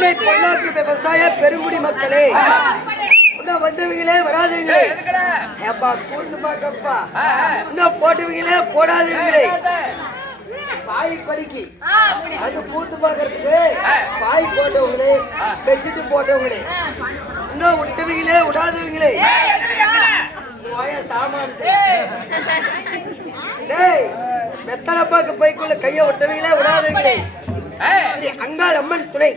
மண்ணை பொன்னாக்கு விவசாய பெருங்குடி மக்களே. இன்னும் வந்தவங்களே வராதவங்களே ஏப்பா கூண்டு பாக்கப்பா இன்னும் போட்டவங்களே போடாதவங்களே பாய் படிக்கு. அது பூத்து பார்க்கறதுக்கு பாய் போட்டவங்களே பெட்ஷீட் போட்டவங்களே. இன்னும் விட்டவங்களே விடாதவங்களே போய சாமான் டேய் வெத்தலப்பாக்கு பைக்குள்ள கைய விட்டவங்களே விடாதவங்களே ஸ்ரீ அங்காள் அம்மன் துணை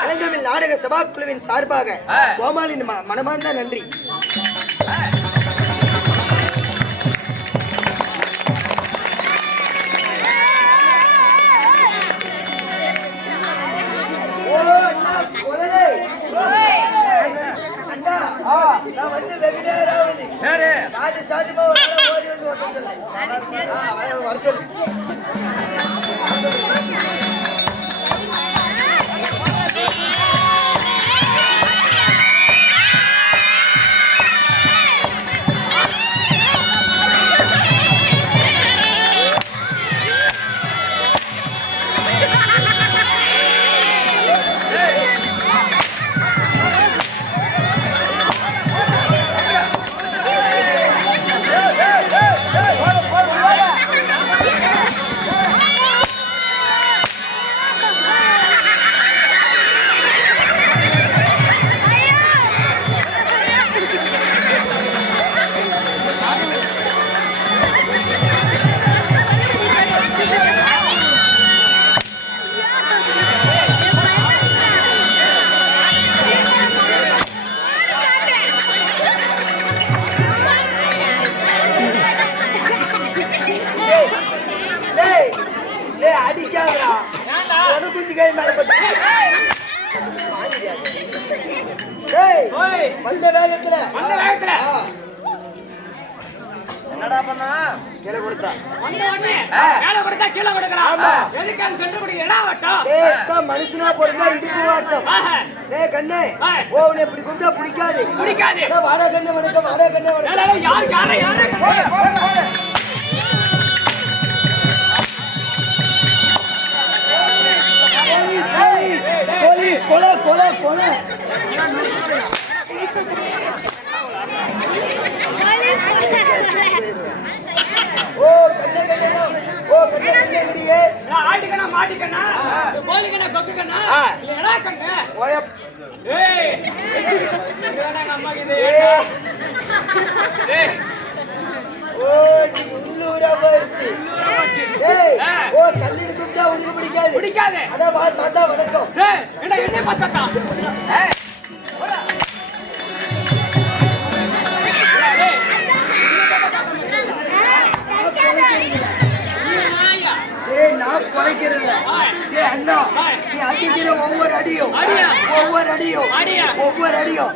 இளந்தமிழ் நாடக சபா குழுவின் சார்பாக கோமாளின் மனமார்ந்த நன்றி. சாட்டு சாட்டுமா ஓடி வந்து ஆமா. எதுக்கான்னு சொல்லிட்டு கொடுக்க இடம் வட்டம் டேய், இதான் மனுஷனா பிறந்தா இடுப்பு வாட்டம். டேய், கண்ணே. ஓ, உன்னை இப்படி கூப்பிட்டா பிடிக்காது. பிடிக்காது. வாடா கண்ணே வணக்கம், வாடா கண்ணே வணக்கம். யார் யாரை யாரை போடா, போடா, போடா. போலீஸ், போலீஸ், போலீஸ், கொலை, கொலை, கொலை. ஓ கண்ணே கண்ணே ஓ கண்ணே கண்ணே கண்ணியே நான் ஆட்டுக்கண்ணா மாட்டுக்கண்ணா? கோழிக்கண்ணா கொக்குக்கண்ணா? ஆ. எடா கண்ணு ஓய ஏய் இதுதானே எங்க அம்மாக்கு இது ஏய். ஏய். ஓ நீ உள்ளூரா போயிருச்சு. ஏய் ஆ. ஓ கண்ணீர் கூப்பிட்டா உனக்கு பிடிக்காது. பிடிக்காது. அதான் வா தாத்தா வணக்கம். ஏய் என்ன என்ன பார்த்தா ஏய். அடியும் அடியா? ஒவ்வொரு அடியும்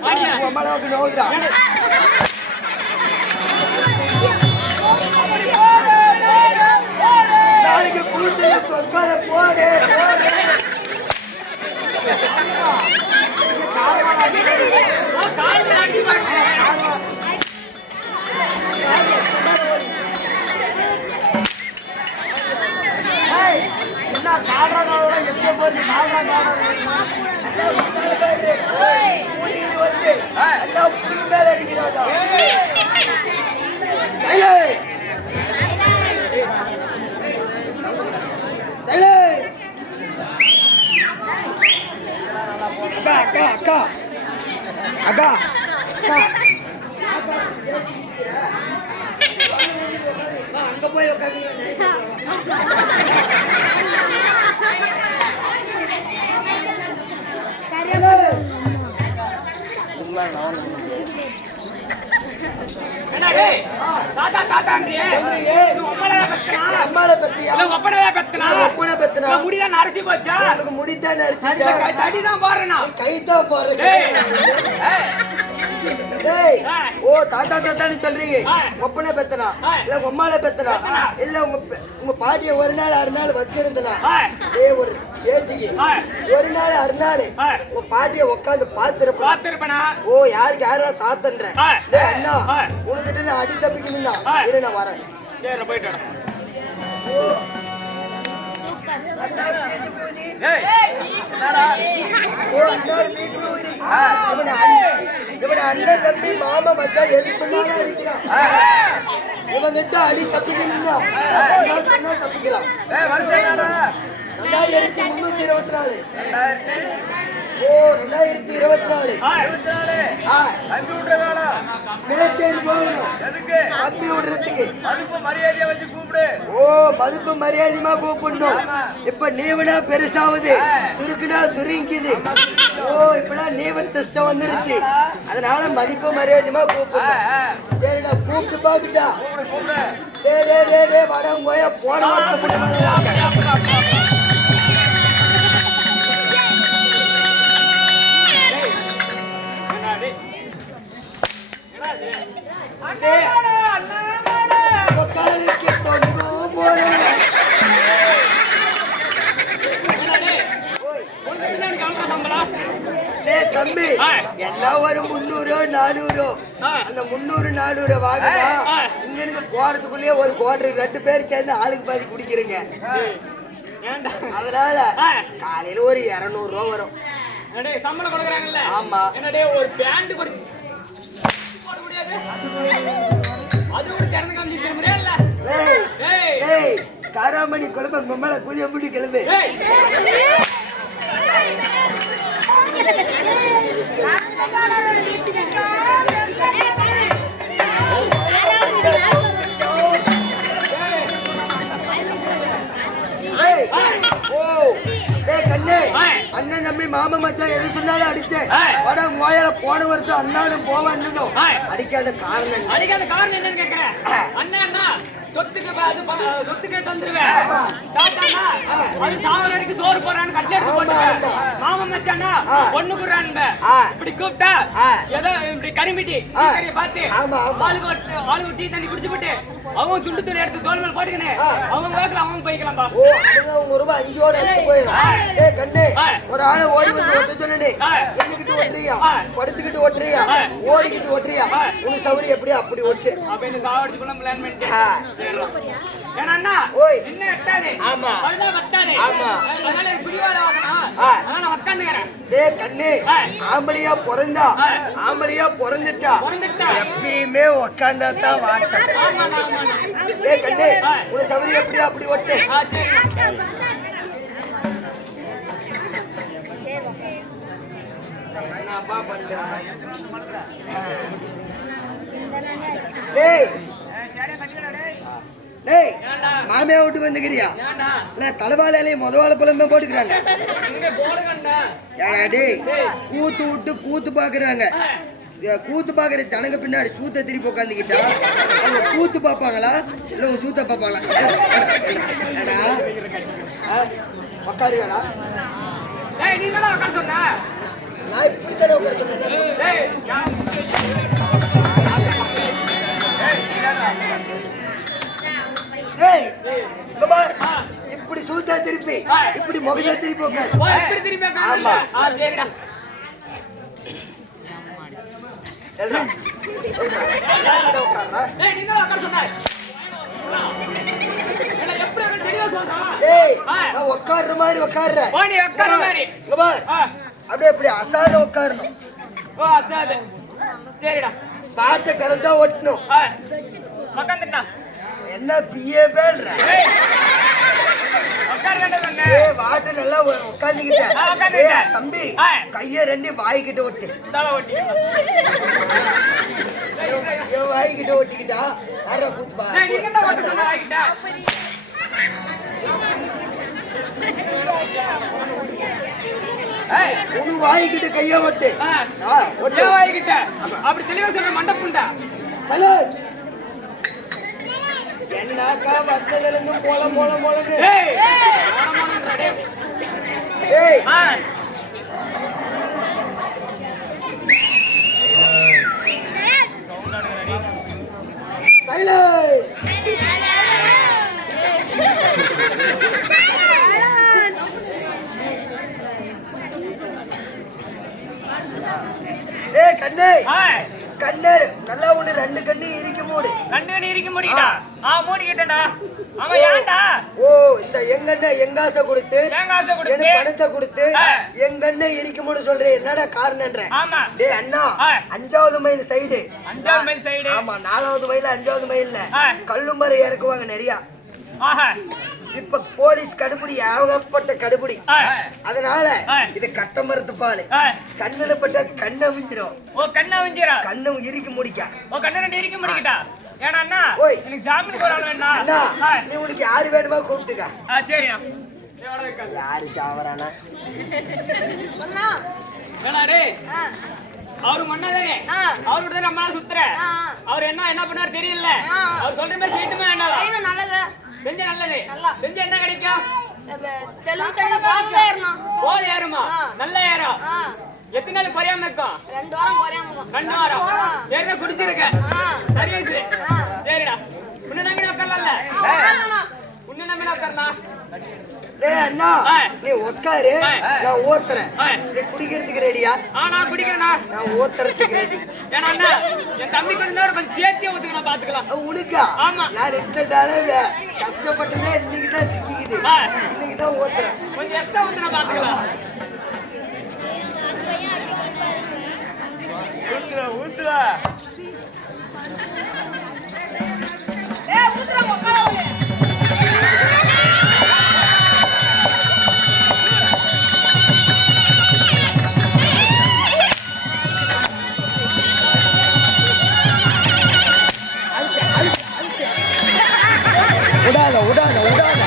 மனவுக்கு நோகுதா நாளைக்கு கூத்துல உட்கார போடு. போடு அக்கா அக்கா. அக்கா. அக்கா. அங்க போய் உட்காந்து என்ன டேய் தாத்தா தாத்தான்றியே. அம்மால பத்தியா? இல்ல ஒப்பனதா பெத்தனா ஒப்புன பத்தினா? முடிதான் நரசி போச்சா? உனக்கு முடித்தான் அடி அரிச்சிச்சா தடி தான் போறேனா. ஓ தாத்தா தாத்தான்னு சொல்றீங்க. ஒப்பனை பெத்தனா. இல்ல உம்மால பெத்தனா. இல்ல உங்க உங்க பாட்டிய ஒரு நாள் அரை நாள் வச்சிருந்தனா. ஏய் ஒரு ஏத்திக்கு. ஒரு நாள் அரை நாள். உங்க பாட்டிய உட்காந்து பாத்துருப்பா ஓ யாருக்கு யாரா தாத்தன்ற. டேய் அண்ணா. உனக்கிட்ட அடி தப்பிக்கணும்னா. இரு நான் வரேன் போயிட்டு இவனை அண்ணன் தம்பி மாமா மச்சான் எது சொன்னாலும் அடிக்கிறான் இவங்கிட்ட அடி தப்பிக்கணும்னா அண்ணா சொன்னா தப்பிக்கலாம் ஏய் வருஷம் என்னடா ரெண்டாயிரத்தி முன்னூத்தி இருபத்தி நாலு. ஓ ரெண்டாயிரத்தி இருபத்தி நாலு. தப்பி விடுறதுக்கு. ஓ மதிப்பு மரியாதையுமா கூப்பிடணும். இப்ப நீவனா பெருசாவுது சுருக்குனா சுருங்கிது. ஓ இப்பெல்லாம் நீவன் சிஸ்டம் வந்துருச்சு. அதனால மதிப்பு மரியாதையுமா கூப்பிடணும். சரிடா கூப்பிட்டு பாத்துட்டா டே டே டே டே வரவங்க போன வருஷம் தம்பி. எல்லாம் ஒரு முந்நூறோ நானூறோ. அந்த முந்நூறு நானூறு வாங்கினா ஆ. இங்க இருந்து போறதுக்குள்ளேயே ஒரு குவார்டர் ரெண்டு பேர் சேர்ந்து ஆளுக்கு பாதி குடிக்கிறீங்க அதனால. காலையில ஒரு இருநூறு ரூபா வரும் சம்பளம் கொடுக்குறாங்கல்ல ஆமா என்னடே ஒரு பேண்ட் கொடு போட முடியாது அது ஒரு திறந்து காமிச்சு திரும்புறியா இல்ல டேய் ஏய் டேய் காராமணி குழம்பு மம்மள குதிய முடி கிளம்பு. கண்ணே. அண்ணன் தம்பி மாமா மச்சான் எது சொன்னாலும் அடிச்சேன். வட மோயால போன வருஷம் அண்ணாடும் போவான்னு. அடிக்காத காரணம்? அடிக்காத காரணம் என்னன்னு கேக்குறேன் அண்ணா அண்ணா சொத்துக்கு சொத்துக்கு தந்துருவேன் அது வரைக்கும் சோறு போறான்னு கட்சி எடுத்து போட்டுருவேன் மாமா மச்சானா ஆ. பொண்ணு குடுறானுங்க. இப்படி கூப்பிட்டா. ஏதோ இப்படி கரிமிட்டி பார்த்து. ஆளுக்கு ஆளுக்கு டீ தண்ணி குடிச்சு போட்டு அவன் துண்டு துணி எடுத்து தோல் மேல போட்டுக்கினு. அவன் வாக்குல அவன் போய்க்கலாம்பா ஓ அதுதான் உங்க ரூபா அங்கோட எடுத்து போயிடும். டேய் கண்ணே. ஒரு ஆளை ஓடி வந்து ஒத்த சொன்னே ஆ. என்கிட்ட ஓட்டுறியா ஆ. படுத்துக்கிட்டு ஓட்டுறியா ஆ. ஓடிக்கிட்டு ஓட்டுறியா ஆ. உங்க சௌரி எப்படியா அப்படி ஒட்டு அப்ப இந்த சாவடிச்சு போல பிளான் பண்ணிட்டு. ஏன்னா ஓய். என்ன எட்டாது ஆமா. அதுதான் வட்டாது ஆமா. அதனால பிடிவாத வாசனா. அதனால நான் உட்காந்துக்கிறேன் டேய் கண்ணே. ஆம்பளையா பிறந்தா. ஆம்பளையா பிறந்துட்டா. எப்பயுமே உக்காந்தா தான் வாட்டம் ஆமாண்ணா டேய் கண்ணே. உங்க சௌரி எப்படியா அப்படி ஒட்டு. மாமியா வீட்டுக்கு வந்துக்கிறியா இல்ல தலைவாழையிலே முதவாழ பழமே போட்டுக்கிறாங்க. டேய் கூத்து விட்டு கூத்து பாக்குறாங்க ஏ, கூத்து பாக்குற ஜனங்க பின்னாடி சூத்த திருப்பி உட்காந்துக்கிட்டா அவங்க கூத்து பார்ப்பாங்களா? இல்ல உங்க சூத்த பார்ப்பாங்களா? நீ என்னடா உட்கார சொன்னேன். இப்படி சூத்தா திருப்பி. இப்படி முகத்தை திருப்பி உட்காரு உட்கார்ந்து ஆமா. ஆ சரிடா எல்லாம். எல்லாம். உட்காருடா. டேய் நீ என்னடா உட்கார சொன்ன ஏடா எப்படி உனக்கு தெளிவா போதும். ஏய் ஆ. நான் உட்கார்ற மாதிரி உட்கார்ற அப்படியே இப்படி அசாத உட்காரணும். சரிடா. பாட்டை கரெக்டா ஓட்டணும். ஆ, உக்காந்துட்டா. என்ன பிஏ பேல்ற வாட்டை நல்லா உட்காந்துக்கிட்ட ஆ, உட்கார்ந்துக்கிட்டேன். ஏய் தம்பி. கைய ரெண்டு வாய்க்கிட்ட ஒட்டு வாய்க்கிட்ட ஒட்டிக்கிட்டா யாரா வாய்க்கிட்ட. கைய ஒட்டு வாங்கிட்ட? அப்படி தெளிவா சொல்ற மண்டப்புண்டா ஹலோ என்னக்கா வந்ததுல இருந்து மொள மொள மொளன்னு ஏய்! ஏய் கண்ணே! கண்ணு நல்லா ஒண்ணு ரெண்டு கண்ணு இருக்கு மூடு கண்ணு கண்ணு இறுக்கி மூடிக்கிட்டா? ஆ, மூடிக்கிட்டேன்டா. ஆமா, ஏன்டா? ஓ இந்த எங்கண்ண எங்காசை கொடுத்து ஏன் காசை கொடுத்து? எனக்கு பணத்தை கொடுத்து ஆ. எங்கண்ண இருக்கு மூடு சொல்றேன் என்னடா காரணம்ன்ற ஆமா, டேய் அண்ணா. அஞ்சாவது மைல் சைடு அஞ்சாவது மைல் சைடு. ஆமா நாலாவது மைல் அஞ்சாவது மைல்ல ஆ. கல்லுமரம் இறக்குவாங்க நிறைய ஆஹா, இப்ப போலீஸ் கடுபிடி ஏகப்பட்ட கடுபிடி அதனால. இது கட்ட மரத்து பால். கண்ணுல பட்ட கண்ணை விஞ்சிரும் ஓ, கண்ணை விஞ்சிரா. கண்ணு இறுக்கி முடிக்க ஓ, கண்ணு ரெண்டு இறுக்கி மூடிக்கிட்டா? ஏன்னா அண்ணா, ஓய். எனக்கு. அண்ணா ஆ, நீ உனக்கு யாரு வேணுமா கூப்பிட்டுக்க இருக்கா? யாரு டேய், அவரு மண்ணாதானே? அவரு கூட தானே நம்ம நாள் சுத்துற. அவர் என்ன என்ன பண்ணாரு தெரியல அவர் சொல்ற மாதிரி செய்யட்டுமா என்னவா? செஞ்ச நல்லது. நல்லா. செஞ்ச என்ன கிடைக்கும்? போது ஏறுமா. நல்ல ஏறும் எத்தனை நாள் குறையாம இருக்கும்? வாரம் குறையாம ரெண்டு வாரம். ஏற்கனவே குடிச்சிருக்க. ஆ. சர்வீஸ் ஆ. சரிடா. உன்னை நம்பி உட்காரல. உன்னை நம்பி உட்காரலாம் டேய் அண்ணா. ஆ. நீ உட்காரு. ஆ. நான் ஓத்துறேன் ஆ. நீ குடிக்கிறதுக்கு ரெடியா? ஆ நான் குடிக்கிறேண்ணா நான் ஓத்துறதுக்கு ரெடி. ஏன்னா அண்ணா என் தம்பிக்கு இருந்தா கொஞ்சம் சேர்த்தே ஊத்துக்கணும் பாத்துக்கலாம். உனக்கா? ஆமா. நான் இந்த கஷ்டப்பட்டதே இன்னைக்கு தான் சிக்கிக்குது. இன்னைக்கு தான் ஓத்துறேன் கொஞ்சம் எக்ஸ்ட்ரா ஊத்துனா பாத்துக்கலாம் ஊத்துறா ஊத்துறா ஏய், ஊத்துறா, உக்காரவுல. 有个战有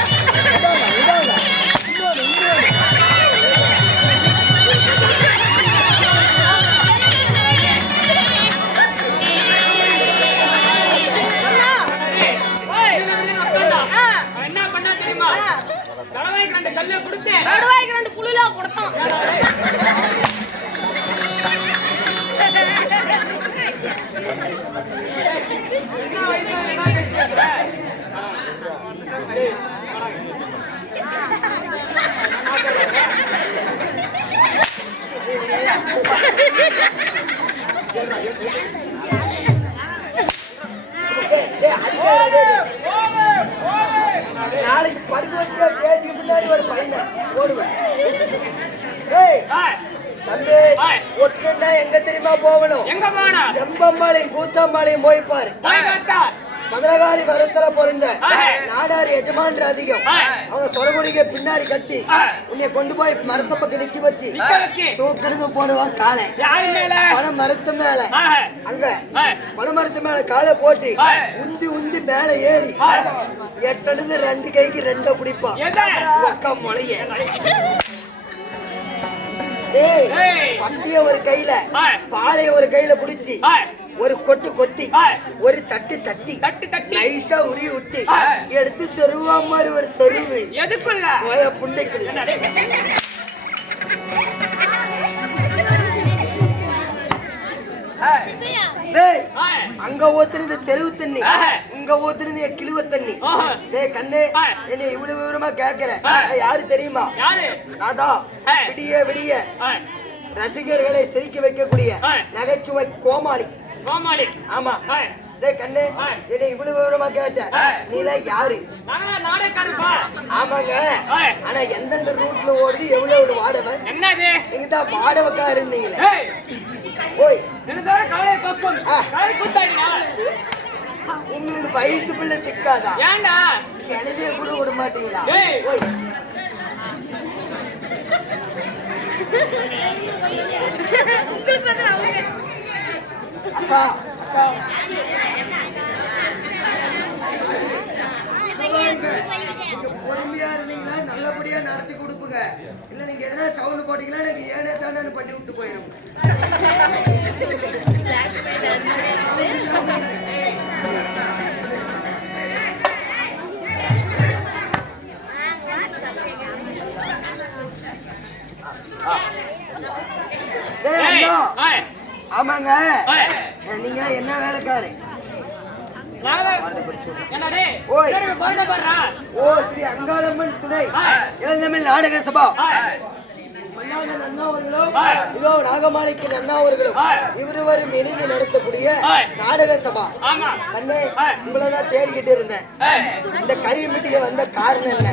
படுக்க பேசிக்கு முன்னாடி ஒரு பையனை ஓடுவேன் தம்பி. ஒட்டுனா எங்க தெரியுமா போகணும்? செம்பம்பாளையம் கூத்தம்பாளையம் போய் பாரு. மதுரகாளி மரத்துல பொருந்த ஆ. நாடார் எஜமான் அதிகம். அவங்க சொரகுடிக்க பின்னாடி கட்டி. உன்னை கொண்டு போய் மரத்த பக்கம் நிக்க வச்சு தூக்கிடுங்க போடுவான் காலை பனை மரத்து மேல அங்க பனை மரத்து மேல காலை போட்டு. உந்தி உந்தி மேல ஏறி ஆ. எட்டடுது ரெண்டு கைக்கு ரெண்ட பிடிப்பான் எதை? ஒக்க முளைய ஏய். பண்டிய ஒரு கையில பாலைய ஒரு கையில பிடிச்சி ஒரு கொட்டு கொட்டி. ஒரு தட்டு தட்டி தட்டி தட்டி நைஸா உருவி விட்டு. எடுத்து சொருவா மாதிரி ஒரு சொருவு எதுக்குள்ள புண்டைக்குள்ள அங்க ஊத்துனது தெருவு தண்ணி. இங்க ஊத்துனது கிழுவ தண்ணி. டேய் கண்ணு. என்ன இவ்வளவு விவரமா கேக்குற யாரு தெரியுமா அதான். விடிய விடிய ரசிகர்களை சிரிக்க வைக்கக்கூடிய. நகைச்சுவை கோமாளி ஆமா. கண்ணு. என்னை இவ்வளவு விவரமா கேட்ட. ஆ. நீ எல்லாம் யாரு நாடகக்காரப்பா ஆமாங்க. ஆனா எந்தெந்த ரூட்ல ஓடுது எவ்வளவு எவ்வளவு வாடகை என்னது? நீங்க தான் ஓய் உங்களுக்கு வயசு பிள்ளை சிக்காதா? ஏன்டா? எழுதிய கூட விட மாட்டீங்களா? உங்களுக்கு வந்து அவங்க அக்கா அக்கா நீங்க பொறுமையா இருந்தீங்கன்னா நல்லபடியா நடத்தி கொடுப்புங்க இல்ல நீங்க எதனா சவுண்ட் போட்டீங்கன்னா எனக்கு ஏனே தானே பண்ணி விட்டு போயிடும் அண்ணா. ஏய் ஆமாங்க. நீங்க என்ன வேலைக்காரு? ஓ ஸ்ரீ அங்காளம்மன் துணை. இளந்தமிழ் நாடக சபா. இதோ நாகமாணிக்கன் அண்ணா அவர்களும். இருவரும் இணைந்து நடத்தக்கூடிய. நாடக சபா. கண்ணே. உங்களை தான் தேடிக்கிட்டு இருந்தேன். இந்த கறி மீட்டிங்க வந்த காரணம் என்ன?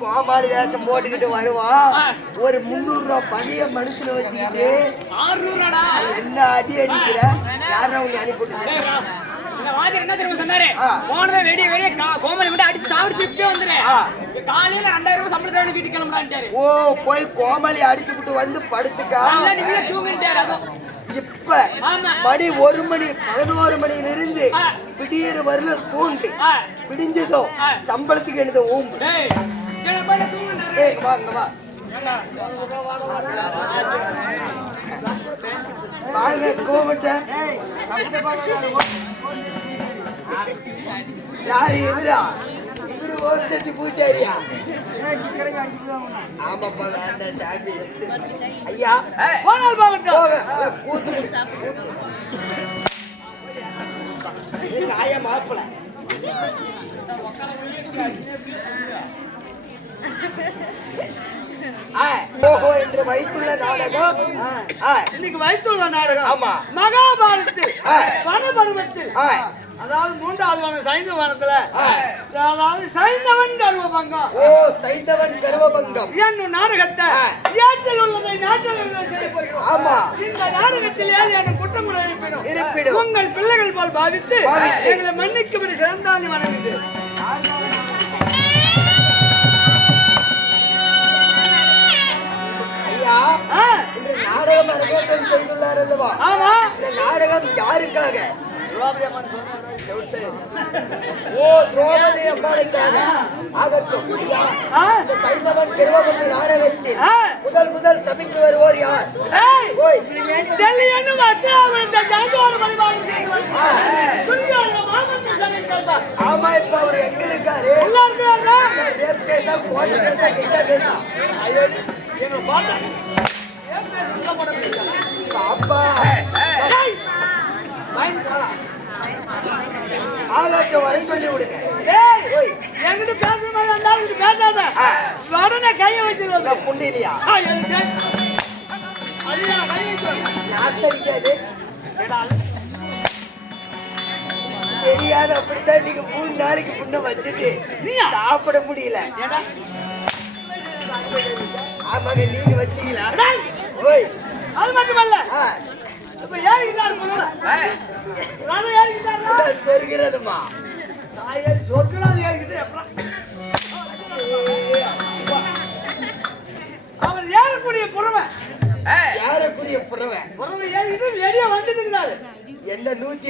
பாமாடு வேஷம் போட்டுக்கிட்டு வருவான் ஆ. ஒரு முந்நூறு ரூபாய் பணிய மனுஷனை வச்சுக்கிட்டு என்ன அடி அடிக்கிற? யாரும் உன்னை அனுப்பிட்டு என்ன தெரியுமா சொன்னாரு. போனதை வெடிய வெடிய கோமலி மட்டும் அடிச்சு சாவடிச்சு இப்படியே வந்துரு. காலையில ரெண்டாயிரம் ரூபாய் சம்பளத்தை வாங்கி வீட்டுக்கு கிளம்பலான்ட்டாரு ஓ போய் கோமாளி அடிச்சுக்கிட்டு வந்து தூங்கிட்டாரு அதுவும் இப்ப மணி ஒரு மணி பதினோரு மணியிலிருந்து விடியற வரல தூண்டு விடிஞ்சதோ சம்பளத்துக்கு எழுத ஓம்பு. டேய் சில பேர் வா. வாங்க யாரு இவரா இவரு ஓசத்தி பூசாரியா ஆமாப்பா வேண்டாம் சாமி ஐயா போனால் போகட்டும் கூத்து ஆயா மாப்பிள ஓஹோ என்று வைத்துள்ள நாடகம் இன்னைக்கு வைத்துள்ள நாடகம் ஆமா. மகாபாரதத்தில். வனபருவத்தில் அதாவது மூன்றாவது வனம் சைந்த வனத்துல. அதாவது சைந்தவன் கர்வபங்கம். ஓ சைந்தவன் கர்வபங்கம். என்னும் நாடகத்தை. ஏற்றல் உள்ளதை நாற்றல் உள்ளதை செய்ய போகிறோம். ஆமா. இந்த நாடகத்தில் ஏதாவது குற்றம் கூட இருப்பினும் இருப்பினும். உங்கள் பிள்ளைகள் போல் பாவித்து. எங்களை மன்னிக்கும்படி ஐயா ஆ, இன்று நாடகம் அரங்கேற்றம் செய்துள்ளார் அல்லவா? ஆமா. இந்த நாடகம் யாருக்காக? ஓ திரௌபதி அம்மாளுக்காக ஆகட்டும் ஐயா ஆ, இந்த சைந்தவன் கர்வபங்க நாடகத்தில் ஆ. முதல் முதல் சபைக்கு வருவோர் யார் ஓய் டெல்லி என்னும். ஆமா இப்ப அவர் எங்க இருக்காரு? ரேப் கிட்ட ஐயோ, எங்க பாத்தா. அப்பா ஏய், வர சொல்லி விடுங்க ஏய், ஓய் என்கிட்ட பேசுற மாதிரி இருந்தா பேசாத. உடனே கையை வச்சிருவாங்க. நான் புண்ணிலையா அப்படித்தான் நீங்க மூணு நாளைக்கு முன்ன வச்சுட்டு நீயா? சாப்பிட முடியல ஆமாங்க நீங்க வச்சீங்களா ஓய் அது மட்டுமல்ல சொருகிறதுமா? சொர்க்கலாது ஏறிக்கிட்டு? அவர் ஏறக்கூடிய புறமை யாரக்கூடிய புறவை புறமை ஏறிக்கிட்டு வெளியே வந்துட்டு இருக்கிறாரு. என்ன நூத்தி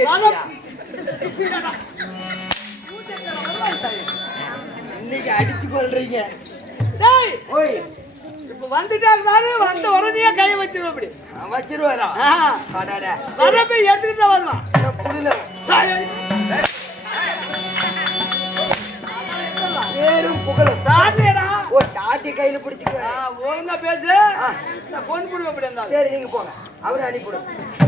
இன்னைக்கு அடிச்சு கொள்றீங்க. இப்ப வந்துட்டாரு வந்த உடனே கையை வச்சிருவோம் அப்படி. வச்சிருவாரா ஆ, அடாடா வர போய் எடுத்துக்கிட்டு வருவான். புரியல பேரும் புகழும் சாப்பிடுடா. ஓ சாட்டி கையில பிடிச்சுக்குவேன். ஆ, ஒழுங்கா பேசு. பொண்ணு அப்படி இருந்தாலும். சரி நீங்க போங்க. அவரை அனுப்பிவிடுங்க